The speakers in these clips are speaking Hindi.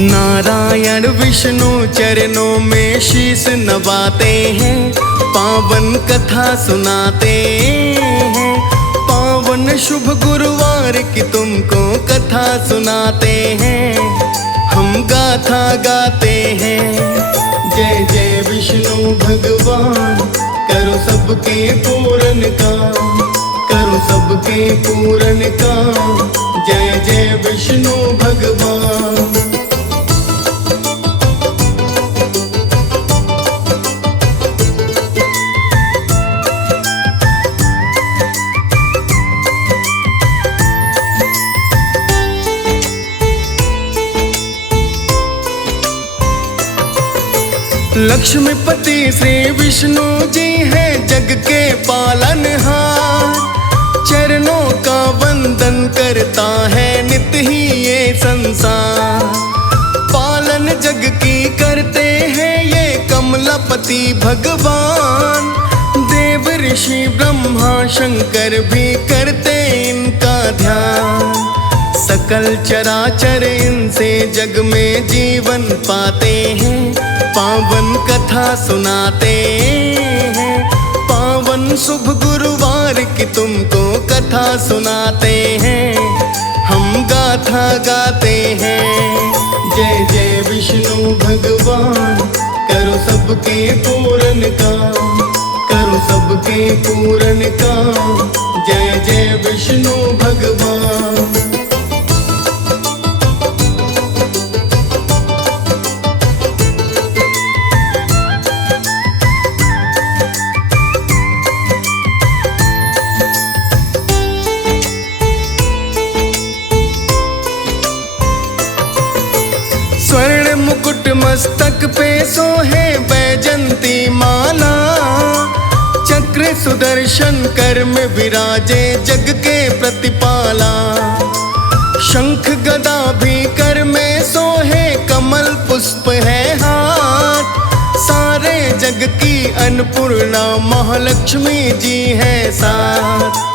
नारायण विष्णु चरणों में शीश नवाते हैं, पावन कथा सुनाते हैं। पावन शुभ गुरुवार की तुमको कथा सुनाते हैं, हम गाथा गाते हैं। जय जय विष्णु भगवान, करो सबके पूर्ण काम, करो सबके पूर्ण काम। जय जय विष्णु भगवान। लक्ष्मीपति श्री विष्णु जी हैं जग के पालनहार, चरणों का वंदन करता है नित्य ही ये संसार। पालन जग की करते हैं ये कमलापति भगवान, देव ऋषि ब्रह्मा शंकर भी करते इनका ध्यान। सकल चराचर इनसे जग में जीवन पाते हैं, पावन कथा सुनाते हैं। पावन शुभ गुरुवार की तुमको कथा सुनाते हैं, हम गाथा गाते हैं। जय जय विष्णु भगवान, करो सबके पूर्ण काम, करो सबके पूर्ण काम। जय जय विष्णु भगवान। स्वर्ण मुकुट मस्तक पे सोहे बैजंती माला, चक्र सुदर्शन कर में विराजे जग के प्रतिपाला। शंख गदा भी कर में सोहे, कमल पुष्प है हाथ। सारे जग की अन्नपूर्णा महालक्ष्मी जी है साथ।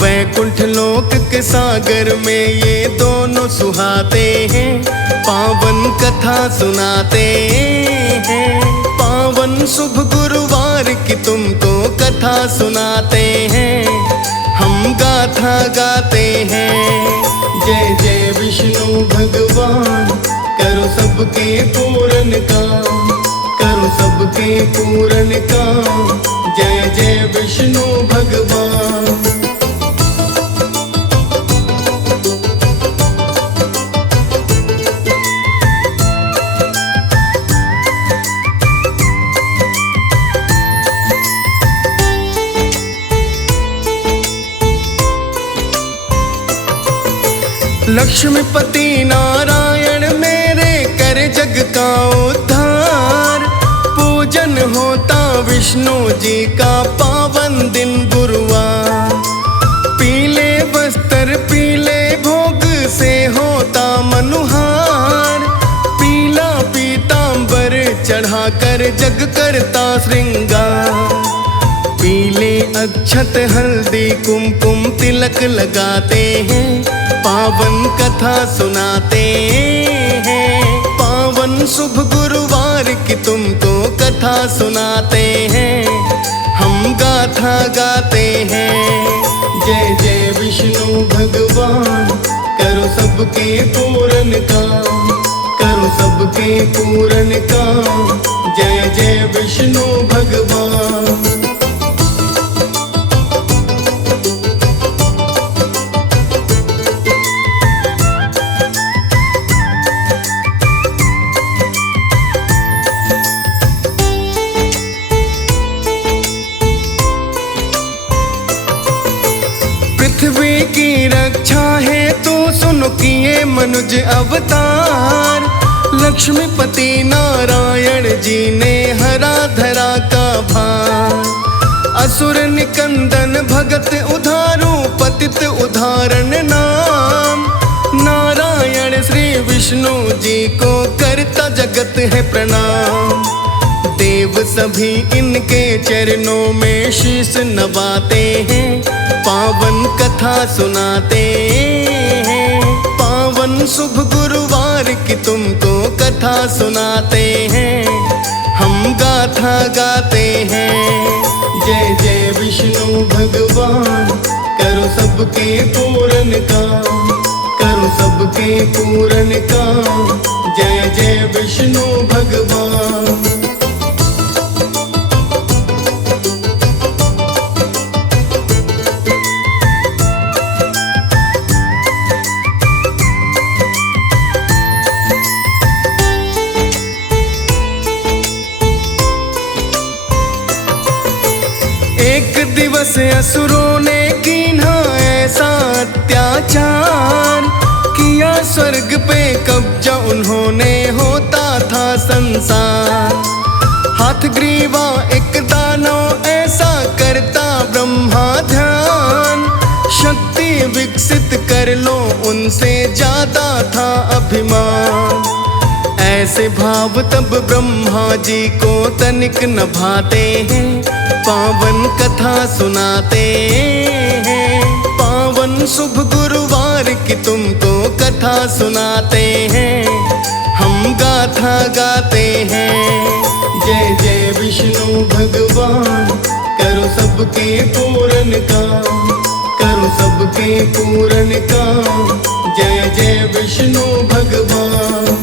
वैकुंठ लोक के सागर में ये दोनों सुहाते हैं, पावन कथा सुनाते हैं। पावन शुभ गुरुवार की तुमको कथा सुनाते हैं, हम गाथा गाते हैं। जय जय विष्णु भगवान, करो सबके पूर्ण काम, करो सबके पूर्ण काम। जय जय विष्णु भगवान। लक्ष्मीपति नारायण मेरे कर जग का उद्धार, पूजन होता विष्णु जी का पावन दिन गुरुवार। पीले वस्त्र पीले भोग से होता मनुहार, पीला पीतांबर चढ़ाकर जग करता श्रृंगार। पीले अक्षत हल्दी कुमकुम तिलक लगाते हैं, पावन कथा सुनाते हैं। पावन शुभ गुरुवार की तुमको कथा सुनाते हैं, हम गाथा गाते हैं। जय जय विष्णु भगवान, करो सबके पूर्ण काम, करो सबके पूर्ण काम। जय जय विष्णु भगवान। पृथ्वी की रक्षा है तो सुनो किए मनुज अवतार। लक्ष्मीपति नारायण जी ने हरा धरा का भार। असुर निकंदन भगत उधारू पतित उदाहरण नाम। नारायण श्री विष्णु जी को करता जगत है प्रणाम। देव सभी इनके चरणों में शीश नवाते हैं, पावन कथा सुनाते हैं। पावन शुभ गुरुवार की तुमको कथा सुनाते हैं, हम गाथा गाते हैं। जय जय विष्णु भगवान, करो सबके पूर्ण काम, करो सबके पूर्ण काम। जय जय विष्णु भगवान। एक दिवस असुरों ने कीन्हा ऐसा अत्याचार, किया स्वर्ग पे कब्जा उन्होंने, होता था संसार। हाथ ग्रीवा एक दानव ऐसा, करता ब्रह्मा ध्यान। शक्ति विकसित कर लो उनसे, ज्यादा था अभिमान। ऐसे भाव तब ब्रह्मा जी को तनिक न भाते हैं, पावन कथा सुनाते हैं। पावन शुभ गुरुवार की तुमको कथा सुनाते हैं, हम गाथा गाते हैं। जय जय विष्णु भगवान, करो सबके पूर्ण काम, करो सबके पूर्ण काम। जय जय विष्णु भगवान।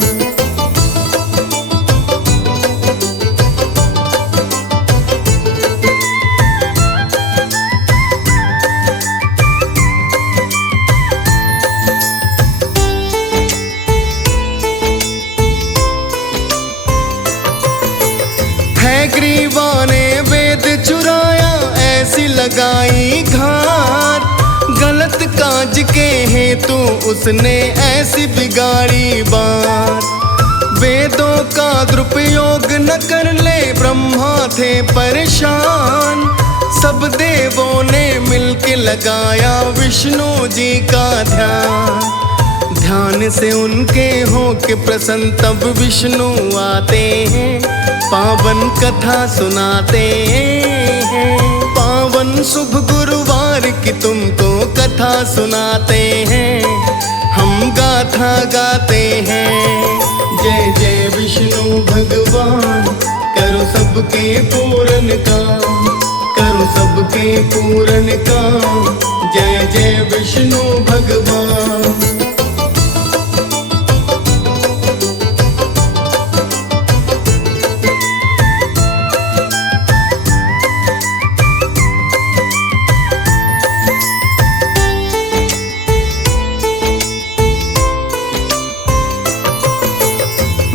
ग्रीवा ने वेद चुराया, ऐसी लगाई घात। गलत काज के हेतु उसने ऐसी बिगाड़ी बात। वेदों का दुरुपयोग न कर ले, ब्रह्मा थे परेशान। सब देवों ने मिलके लगाया विष्णु जी का ध्यान। ध्यान से उनके हो के प्रसन्न तब विष्णु आते हैं, पावन कथा सुनाते हैं। पावन शुभ गुरुवार की तुमको कथा सुनाते हैं, हम गाथा गाते हैं। जय जय विष्णु भगवान, करो सबके पूर्ण काम, करो सबके पूर्ण काम। जय जय विष्णु भगवान।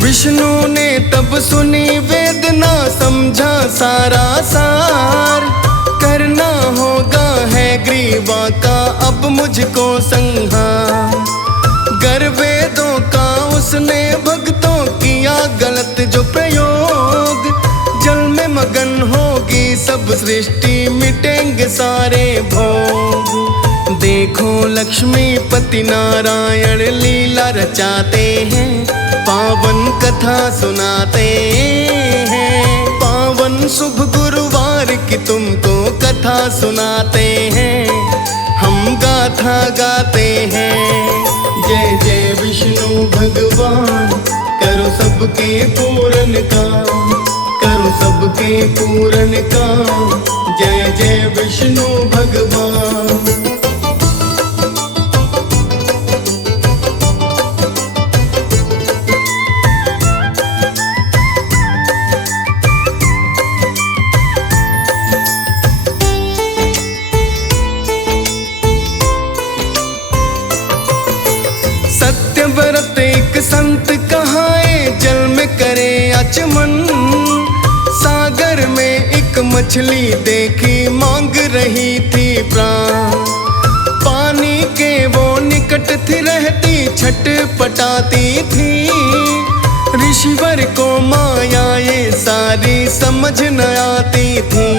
विष्णु ने तब सुनी वेदना, समझा सारा सार। करना होगा है ग्रीवा का अब मुझको संहार। गर वेदों का उसने भक्तों किया गलत जो प्रयोग, जल में मगन होगी सब सृष्टि, मिटेंगे सारे भोग। देखो लक्ष्मीपति नारायण लीला रचाते हैं, पावन कथा सुनाते हैं। पावन शुभ गुरुवार की तुमको कथा सुनाते हैं, हम गाथा गाते हैं। जय जय विष्णु भगवान, करो सबके पूर्ण काम, करो सबके पूर्ण काम। जय जय विष्णु भगवान। सत्यव्रत एक संत कहाए, जल में करे आचमन। सागर में एक मछली देखी, मांग रही थी प्राण। पानी के वो निकट थी रहती, छटपटाती थी। ऋषिवर को माया ये सारी समझ न आती थी।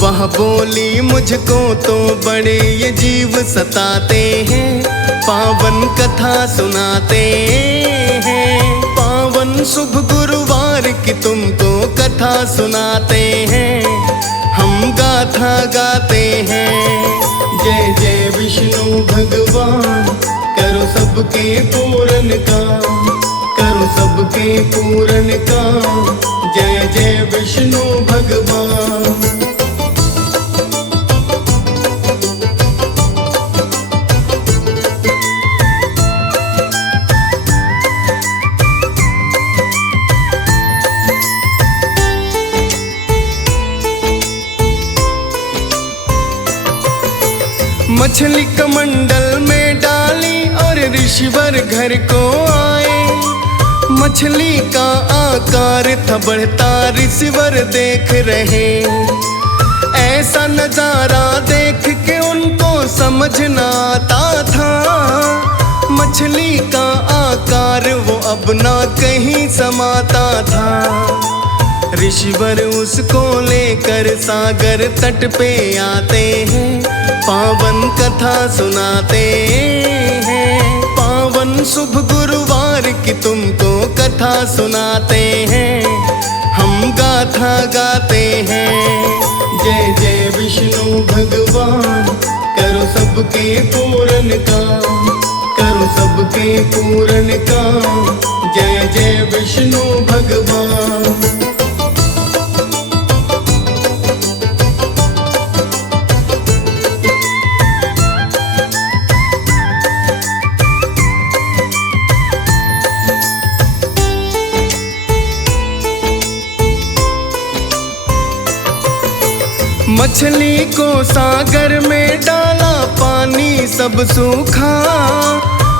वह बोली मुझको तो बड़े ये जीव सताते हैं, पावन कथा सुनाते हैं। पावन शुभ गुरुवार की तुमको कथा सुनाते हैं, हम गाथा गाते हैं। जय जय विष्णु भगवान, करो सबके पूर्ण काम, करो करो सबके पूर्ण काम। जय जय विष्णु भगवान। मछली कमंडल में डाली और ऋषिवर घर को आए। मछली का आकार था बढ़ता, ऋषिवर देख रहे। ऐसा नजारा देख के उनको समझ न आता था। मछली का आकार वो अब ना कहीं समाता था। ऋषिवर उसको लेकर सागर तट पे आते हैं, पावन कथा सुनाते हैं। पावन शुभ गुरुवार की तुमको कथा सुनाते हैं, हम गाथा गाते हैं। जय जय विष्णु भगवान, करो सबके पूर्ण काम। करो सबके पूर्ण काम। जय जय विष्णु भगवान। मछली को सागर में डाला, पानी सब सूखा।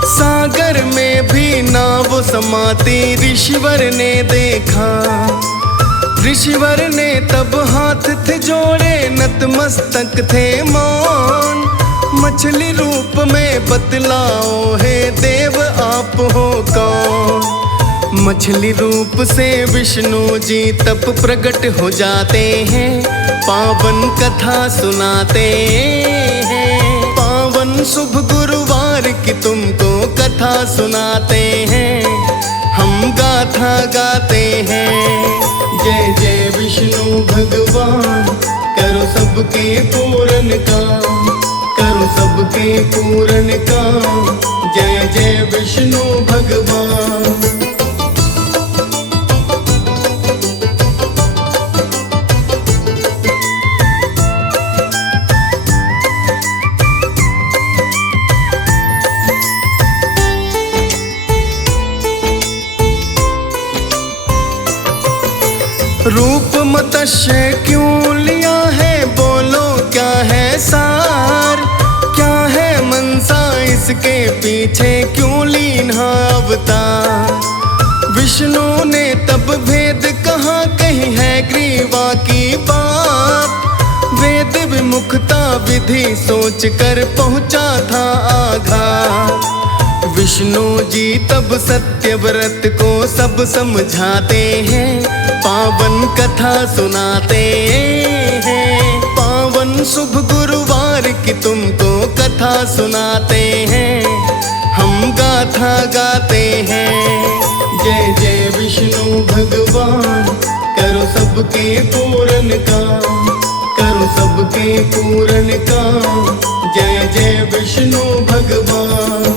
सागर में भी नाव समाती ऋषिवर ने देखा। ऋषिवर ने तब हाथ थे जोड़े, नतमस्तक थे मौन। मछली रूप में बतलाओ है देव आप हो कौन। मछली रूप से विष्णु जी तब प्रकट हो जाते हैं, पावन कथा सुनाते हैं। पावन शुभ गुरुवार की तुमको कथा सुनाते हैं, हम गाथा गाते हैं। जय जय विष्णु भगवान, करो सबके पूर्ण काम। करो सबके पूर्ण काम। जय जय विष्णु भगवान। रूप मत्स्य क्यों लिया है, बोलो क्या है सार। क्या है मनसा इसके पीछे, क्यों लीन अवतार। विष्णु ने तब भेद कहा, कही है ग्रीवा की बात। वेद विमुखता विधि सोच कर पहुंचा था आघात। विष्णु जी तब सत्यव्रत को सब समझाते हैं, पावन कथा सुनाते हैं। पावन शुभ गुरुवार की तुमको कथा सुनाते हैं, हम गाथा गाते हैं। जय जय विष्णु भगवान, करो सबके पूर्ण काम। करो सबके पूर्ण काम। जय जय विष्णु भगवान।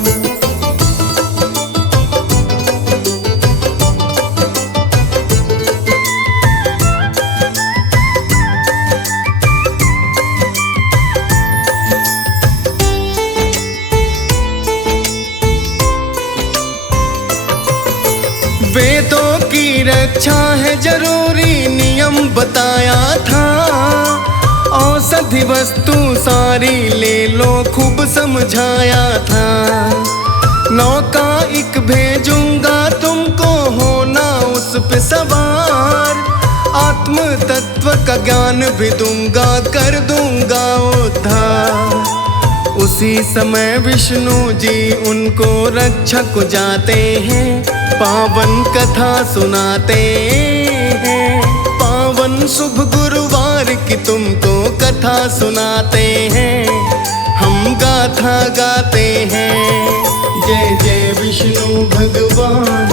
वेदों की रक्षा है जरूरी, नियम बताया था। औषधि वस्तु सारी ले लो, खूब समझाया था। नौका एक भेजूंगा तुमको, होना उस पे सवार। आत्म तत्व का ज्ञान भी दूंगा, कर दूंगा उद्धार। उसी समय विष्णु जी उनको रक्षक जाते हैं, पावन कथा सुनाते हैं। पावन शुभ गुरुवार की तुमको कथा सुनाते हैं, हम गाथा गाते हैं। जय जय विष्णु भगवान,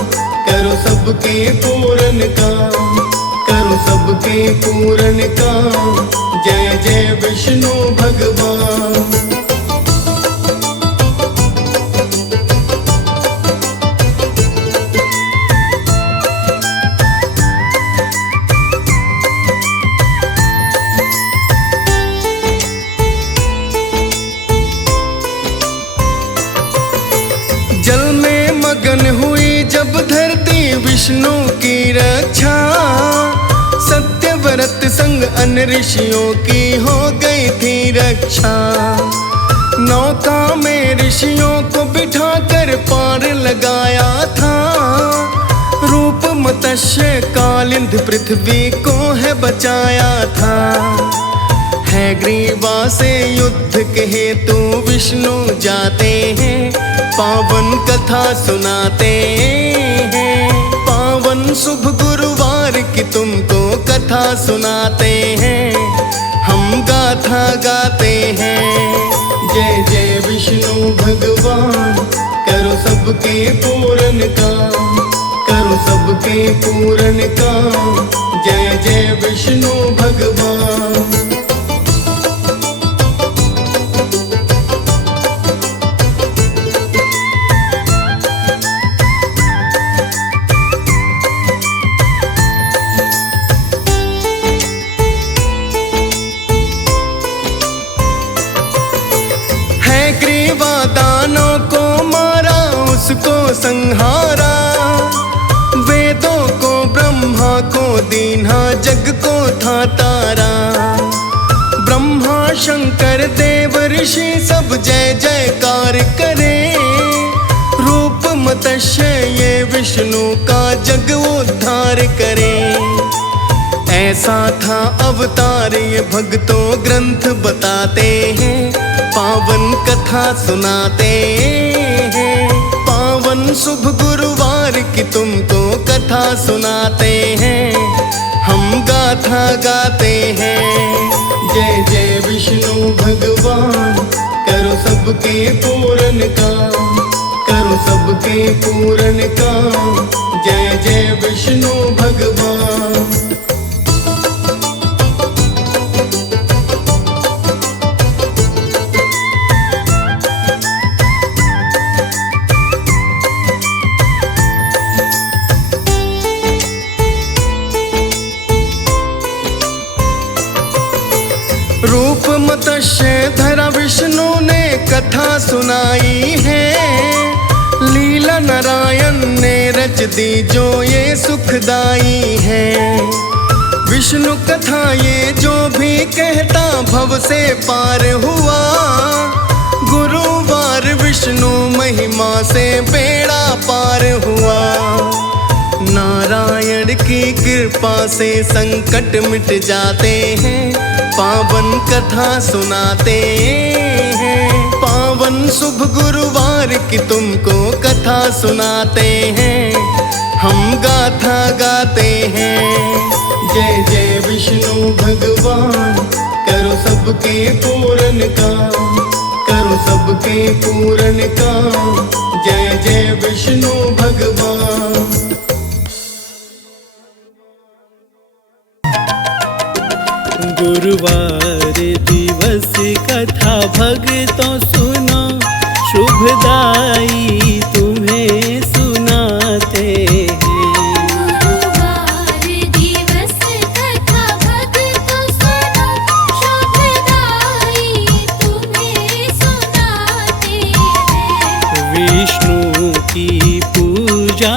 करो सबके पूर्ण काम। करो सबके पूर्ण काम। जय जय विष्णु भगवान। मगन हुई जब धरती विष्णु की रक्षा, सत्यव्रत संग अन्य ऋषियों की हो गई थी रक्षा। नौका में ऋषियों को बिठाकर पार लगाया था, रूप मत्स्य कालिंद पृथ्वी को है बचाया था। है ग्रीवा से युद्ध के हेतु विष्णु जाते हैं, पावन कथा सुनाते हैं। पावन शुभ गुरुवार की तुमको कथा सुनाते हैं, हम गाथा गाते हैं। जय जय विष्णु भगवान, करो सबके पूर्ण काम, करो सबके पूर्ण काम। जय जय विष्णु भगवान। दानों को मारा उसको संहारा, वेदों को ब्रह्मा को दीन्हा जग को था तारा। ब्रह्मा शंकर देव ऋषि सब जय जयकार करे, रूप मत्स्य ये विष्णु का जग उद्धार करे। ऐसा था अवतार ये भक्तों ग्रंथ बताते हैं, पावन कथा सुनाते हैं। पावन शुभ गुरुवार की तुमको कथा सुनाते हैं, हम गाथा गाते हैं। जय जय विष्णु भगवान, करो सबके पूर्ण काम, करो सबके पूर्ण काम। जय जय विष्णु भगवान। रूप मत्स्य धरा विष्णु ने कथा सुनाई है, लीला नारायण ने रच दी जो ये सुखदाई है। विष्णु कथा ये जो भी कहता भव से पार हुआ, गुरुवार विष्णु महिमा से बेड़ा पार हुआ। नारायण की कृपा से संकट मिट जाते हैं, पावन कथा सुनाते हैं। पावन शुभ गुरुवार की तुमको कथा सुनाते हैं, हम गाथा गाते हैं। जय जय विष्णु भगवान, करो सबके पूर्ण काम, करो सबके पूर्ण काम। जय जय विष्णु भगवान। गुरुवार दिवस कथा भक्तों सुनो, शुभदाई तुम्हें सुनाते हैं। गुरुवार दिवस कथा भक्तों सुनो, शुभदाई तुम्हें सुनाते हैं। विष्णु की पूजा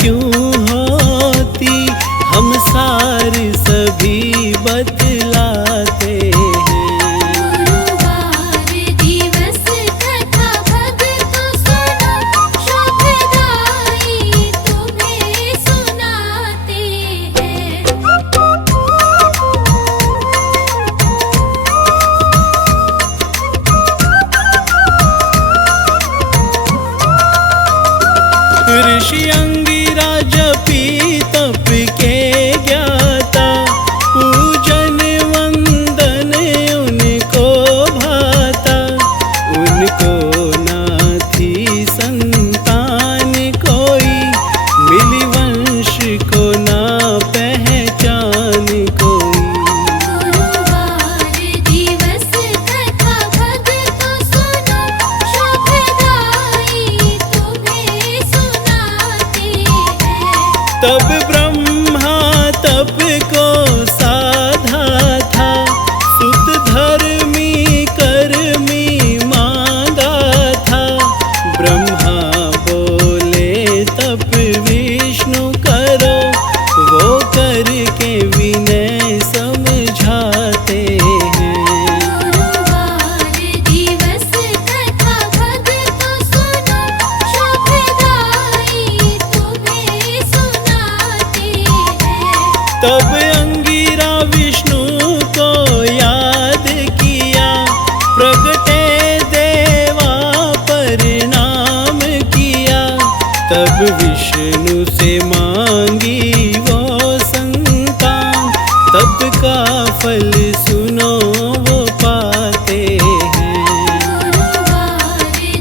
क्यों होती, हम सार सभी बतलाते हैं। गुरुवार दिवस कथा भक्तों सुनो, शुभदाई तुम्हें सुनाते हैं। ऋषि अंगिरा जपी तप के ज्ञाता, पूजन वंदन उनको भाता। उनको ना थी संतान कोई, मिली वंश को ना पहचान कोई। गुरुवार दिवस कथा भक्तों सुनो, शुभदाई तुम्हें सुनाते हैं। तब ब्रह्मा तप को साधा था, सुत धर्मी कर्मी मांगा था। ब्रह्मा बोले तब अंगिरा विष्णु को याद किया, प्रगटे देवा प्रणाम किया। तब विष्णु से मांगी वो संतान, तप का फल सुनो वो पाते हैं। गुरुवार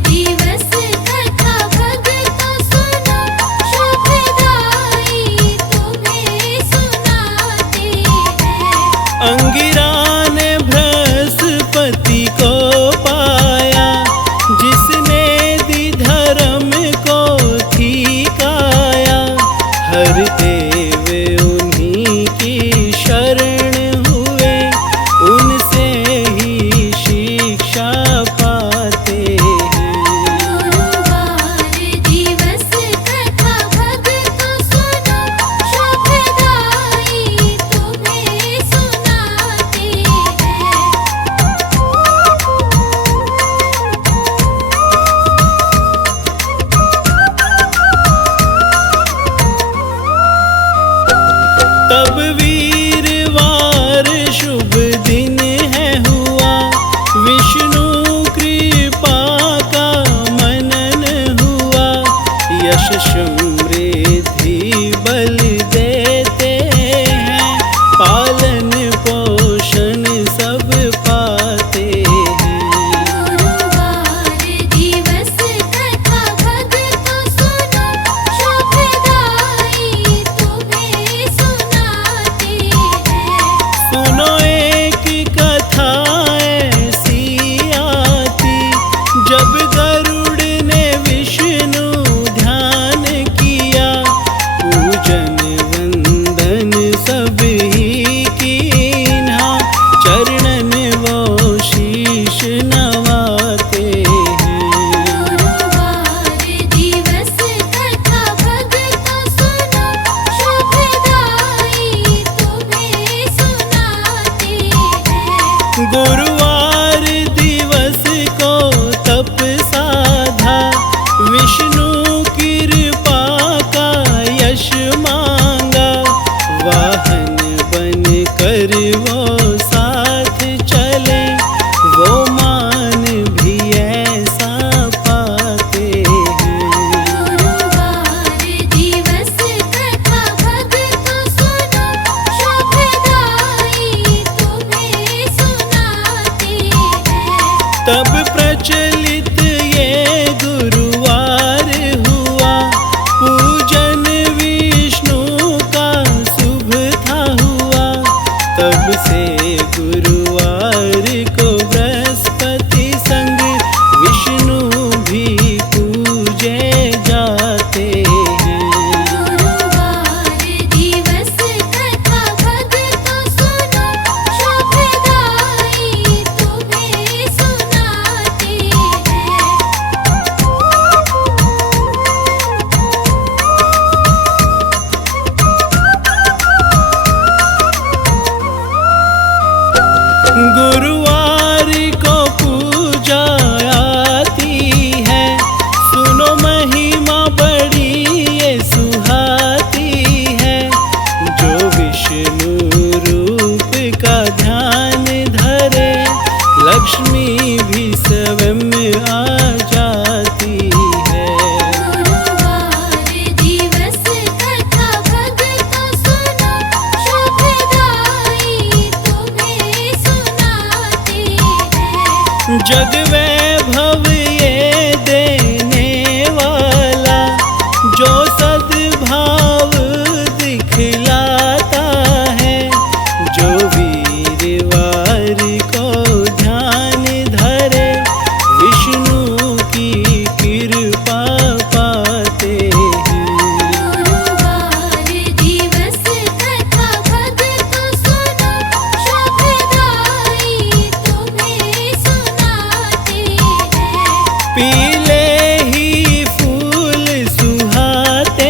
दिवस कथा भगतों सुनो, शुभदाई तुम्हें सुनाते हैं। अंगिरा ने बृहस्पति को पाया, जिसने दी धर्म को ठिकाया। हर देव उन्हीं की शरण हुए, उनसे ही शिक्षा पाते हैं। गुरुवार दिवस कथा भगतों सुनो, शुभदाई तुम्हें सुनाते हैं। तब वीरवार शुभ दिन है हुआ, विष्णु कृपा का मनन हुआ। यश समृद्धि बल देते हैं, पालन पोषण सब पाते हैं। गुरुवार दिवस कथा भगतों सुनो, शुभदाई तुम्हें सुनाते हैं। सुनो एक कथा ऐसी आती, जब गरुड़ ने विष्णु ध्यान किया। पूजन वंदन सब ही कीन्हा, चरणन वो शीश नवाते हैं। गुरुवार दिवस कथा भगतों सुनो, शुभदाई तुम्हें सुनाते हैं। गुरुवार दिवस को तप साधा, विष्णु कृपा का यश मांगा। वाहन बन कर वो साथ चले, वो मान भी ऐसा पाते हैं। गुरुवार दिवस कथा भगतों सुनो, शुभदाई तुम्हें सुनाते हैं। तब प्रचलित ये गुरुवार हुआ, पूजन विष्णु का शुभ था हुआ। तब से गुरुवार को बृहस्पति संग विष्णु भी पूजे जाते हैं। गुरुवार दिवस कथा भगतों सुनो, शुभदाई तुम्हें सुनाते हैं। गुरुवार को पूजा आती है, सुनो महिमा बड़ी ये सुहाती है। जो विष्णु रूप का ध्यान धरे, लक्ष्मी भी स्वयं आ जाती है। गुरुवार दिवस कथा भगतों सुनो, शुभदाई तुम्हें सुनाते हैं। जग वैभव ये देने वाला, जो सद्भाव दिखलाता है। जो वीरवार को ध्यान धरे, विष्णु की कृपा पाते हैं। गुरुवार दिवस कथा भगतों सुनो, शुभदाई तुम्हें सुनाते हैं। पीले ही फूल सुहाते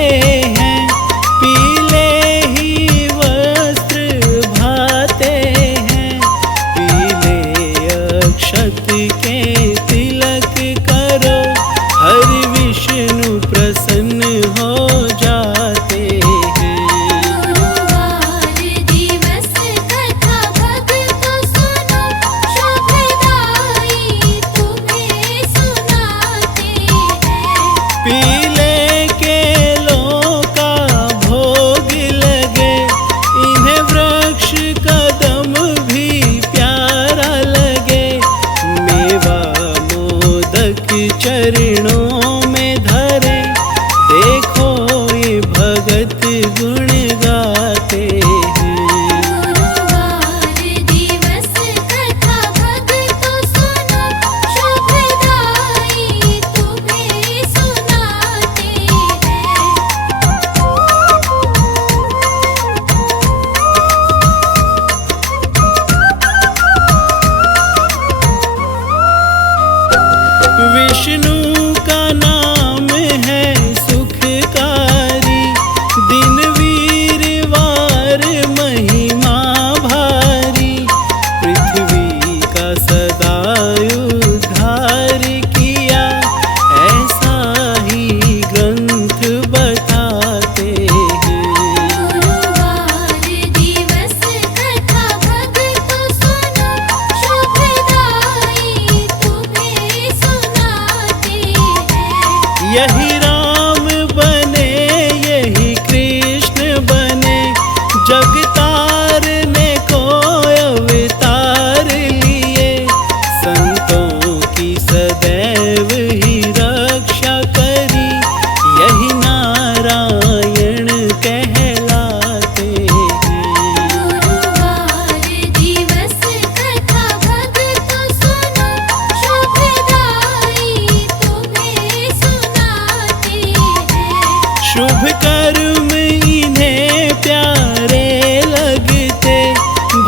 कर्म इन्हें प्यारे लगते,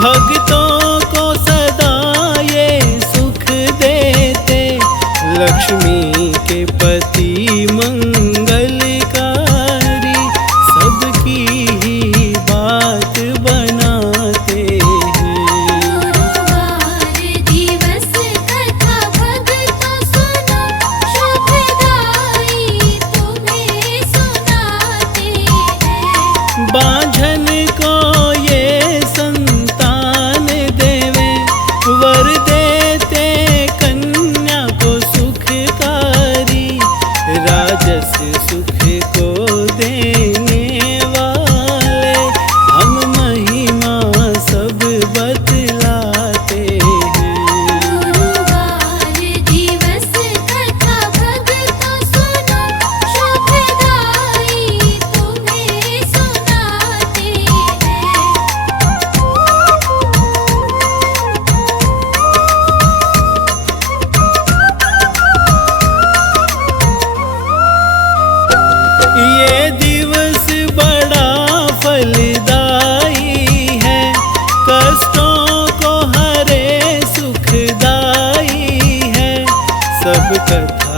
भक्तों को सदा ये सुख देते। लक्ष्मी के पति मंगलकारी, सबकी ही बात बनाते हैं। गुरुवार दिवस कथा भक्तों सुनो, शुभदाई तुम्हें सुनाते हैं। बांझन को ये संतान देवे, वर देते कन्या को सुखकारी। राजस सुख को देने वाले, हम महिमा सब बतलाते हैं। गुरुवार दिवस कथा भक्तों सुनो, शुभदाई तुम्हें सुनाते हैं। ये दिवस बड़ा फलदाई है, कष्टों को हरे सुखदाई है। सब कथा